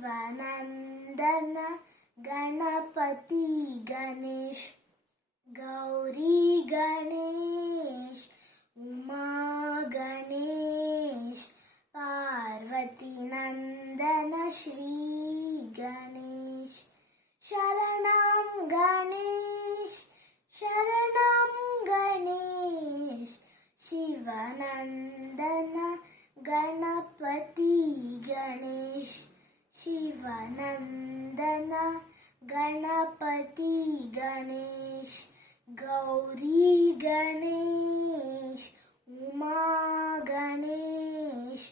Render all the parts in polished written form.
शिवनन्दन गणपति गणेश गौरी गणेश उमा गणेश पार्वती नन्दन श्री गणेश शरणं गणेश शिवनन्दन गणपति गणेश शिवनन्दन गणपति गणेश गौरी गणेश उमा गणेश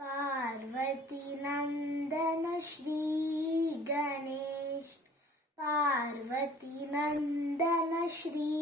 पार्वती नन्दन श्री गणेश पार्वती नन्दन श्री